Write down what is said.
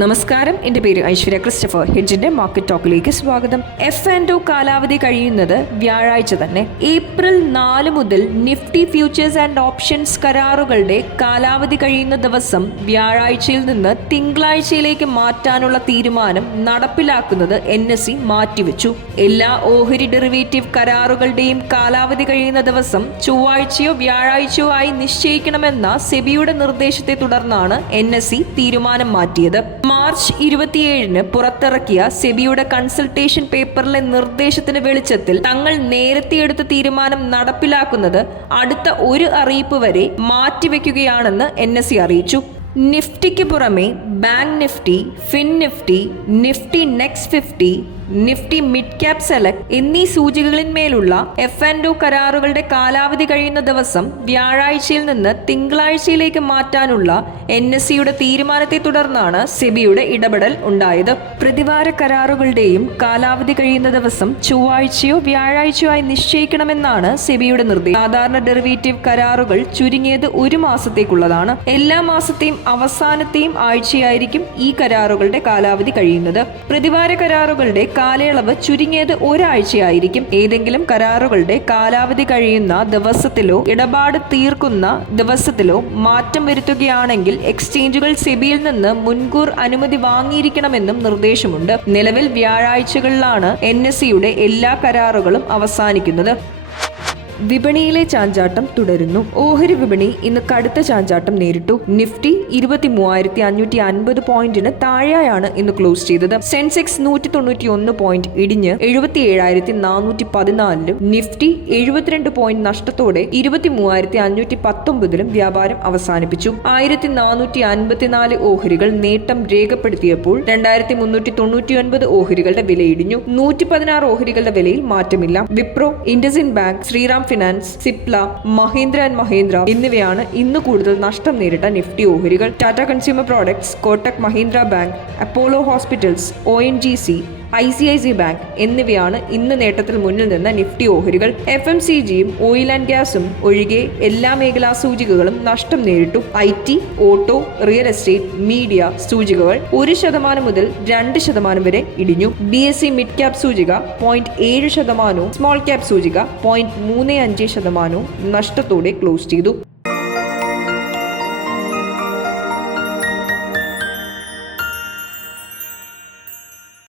നമസ്കാരം. എന്റെ പേര് ഐശ്വര്യ ക്രിസ്റ്റഫർ. ഹെഡ്ജിന്റെ മാർക്കറ്റ് ടോക്കിലേക്ക് സ്വാഗതം. എഫ് ആൻഡ് ഒ കാലാവധി കഴിയുന്നത് വ്യാഴാഴ്ച തന്നെ. ഏപ്രിൽ നാല് മുതൽ നിഫ്റ്റി ഫ്യൂച്ചേഴ്സ് ആൻഡ് ഓപ്ഷൻസ് കരാറുകളുടെ കാലാവധി കഴിയുന്ന ദിവസം വ്യാഴാഴ്ചയിൽ നിന്ന് തിങ്കളാഴ്ചയിലേക്ക് മാറ്റാനുള്ള തീരുമാനം നടപ്പിലാക്കുന്നത് എൻ എസ് സി മാറ്റിവെച്ചു. എല്ലാ ഓഹരി ഡെറിവേറ്റീവ് കരാറുകളുടെയും കാലാവധി കഴിയുന്ന ദിവസം ചൊവ്വാഴ്ചയോ വ്യാഴാഴ്ചയോ ആയി നിശ്ചയിക്കണമെന്ന സെബിയുടെ നിർദ്ദേശത്തെ തുടർന്നാണ് എൻ എസ് സി തീരുമാനം മാറ്റിയത്. മാർച്ച് ഇരുപത്തിയേഴിന് പുറത്തിറക്കിയ സെബിയുടെ കൺസൾട്ടേഷൻ പേപ്പറിലെ നിർദ്ദേശത്തിന് വെളിച്ചത്തിൽ തങ്ങൾ നേരത്തെ എടുത്ത തീരുമാനം നടപ്പിലാക്കുന്നത് അടുത്ത ഒരു അറിയിപ്പ് വരെ മാറ്റിവെക്കുകയാണെന്ന് എൻ എസ് സി അറിയിച്ചു. നിഫ്റ്റിക്ക് പുറമെ bank Nifty Fin Nifty Nifty Next Fifty Nifty Mid Cap Select എന്നീ സൂചികകളിന്മേലുള്ള എഫ് ആൻഡ് ഒ കരാറുകളുടെ കാലാവധി കഴിയുന്ന ദിവസം വ്യാഴാഴ്ചയിൽ നിന്ന് തിങ്കളാഴ്ചയിലേക്ക് മാറ്റാനുള്ള എൻ എസ് സിയുടെ തീരുമാനത്തെ തുടർന്നാണ് സെബിയുടെ ഇടപെടൽ ഉണ്ടായത്. പ്രതിവാര കരാറുകളുടെയും കാലാവധി കഴിയുന്ന ദിവസം ചൊവ്വാഴ്ചയോ വ്യാഴാഴ്ചയോ ആയി നിശ്ചയിക്കണമെന്നാണ് സെബിയുടെ നിർദ്ദേശം. സാധാരണ ഡെറിവേറ്റീവ് കരാറുകൾ ചുരുങ്ങിയത് ഒരു മാസത്തേക്കുള്ളതാണ്. എല്ലാ മാസത്തെയും അവസാനത്തെയും ആഴ്ചയായിരിക്കും ഈ കരാറുകളുടെ കാലാവധി കഴിയുന്നത്? പ്രതിവാര കരാറുകളുടെ കാലയളവ് ചുരുങ്ങിയത് ഒരാഴ്ചയായിരിക്കും. ഏതെങ്കിലും കരാറുകളുടെ കാലാവധി കഴിയുന്ന ദിവസത്തിലോ ഇടപാട് തീർക്കുന്ന ദിവസത്തിലോ മാറ്റം വരുത്തുകയാണെങ്കിൽ എക്സ്ചേഞ്ചുകൾ സെബിയിൽ നിന്ന് മുൻകൂർ അനുമതി വാങ്ങിയിരിക്കണമെന്നും നിർദ്ദേശമുണ്ട്. നിലവിൽ വ്യാഴാഴ്ചകളിലാണ് എൻ എല്ലാ കരാറുകളും അവസാനിക്കുന്നത്. വിപണിയിലെ ചാഞ്ചാട്ടം തുടരുന്നു. ഓഹരി വിപണി ഇന്ന് കടുത്ത ചാഞ്ചാട്ടം നേരിട്ടു. നിഫ്റ്റി ഇരുപത്തി മൂവായിരത്തി അഞ്ഞൂറ്റി അൻപത് പോയിന്റിന് താഴെയാണ് ഇന്ന് ക്ലോസ് ചെയ്തത്. സെൻസെക്സ് നൂറ്റി തൊണ്ണൂറ്റി ഒന്ന് പോയിന്റ് ഇടിഞ്ഞ് എഴുപത്തി ഏഴായിരത്തി നാനൂറ്റി പതിനാലിലും നിഫ്റ്റി എഴുപത്തിരണ്ട് പോയിന്റ് നഷ്ടത്തോടെ ഇരുപത്തി മൂവായിരത്തി അഞ്ഞൂറ്റി പത്തൊമ്പതിലും വ്യാപാരം അവസാനിപ്പിച്ചു. ആയിരത്തി നാനൂറ്റി അൻപത്തിനാല് ഓഹരികൾ നേട്ടം രേഖപ്പെടുത്തിയപ്പോൾ രണ്ടായിരത്തി മുന്നൂറ്റി തൊണ്ണൂറ്റി ഒൻപത് ഓഹരികളുടെ വില ഇടിഞ്ഞു നൂറ്റി പതിനാറ് ഓഹരികളുടെ വിലയിൽ മാറ്റമില്ല. Wipro IndusInd bank Shriram finance Cipla Mahindra and Mahindra എന്നിവയാണ് ഇന്ന് കൂടുതൽ നഷ്ടം നേരിട്ട നിഫ്റ്റി ഓഹരികൾ. Tata consumer products Kotak Mahindra bank Apollo hospitals O N G C I C I C bank എന്നിവയാണ് ഇന്ന് നേട്ടത്തിൽ മുന്നിൽ നിന്ന നിഫ്റ്റി ഓഹരികൾ. എഫ് എം സി ജിയും ഓയിൽ ആൻഡ് ഗ്യാസും ഒഴികെ എല്ലാ മേഖലാ സൂചികകളും നഷ്ടം നേരിട്ടു. I T auto real estate media സൂചികകൾ ഒരു ശതമാനം മുതൽ രണ്ട് ശതമാനം വരെ ഇടിഞ്ഞു. B S E mid cap സൂചിക പോയിന്റ് ഏഴ് ശതമാനവും സ്മോൾ ക്യാപ് സൂചിക പോയിന്റ് മൂന്ന് അഞ്ച് ശതമാനവും നഷ്ടത്തോടെ ക്ലോസ് ചെയ്തു.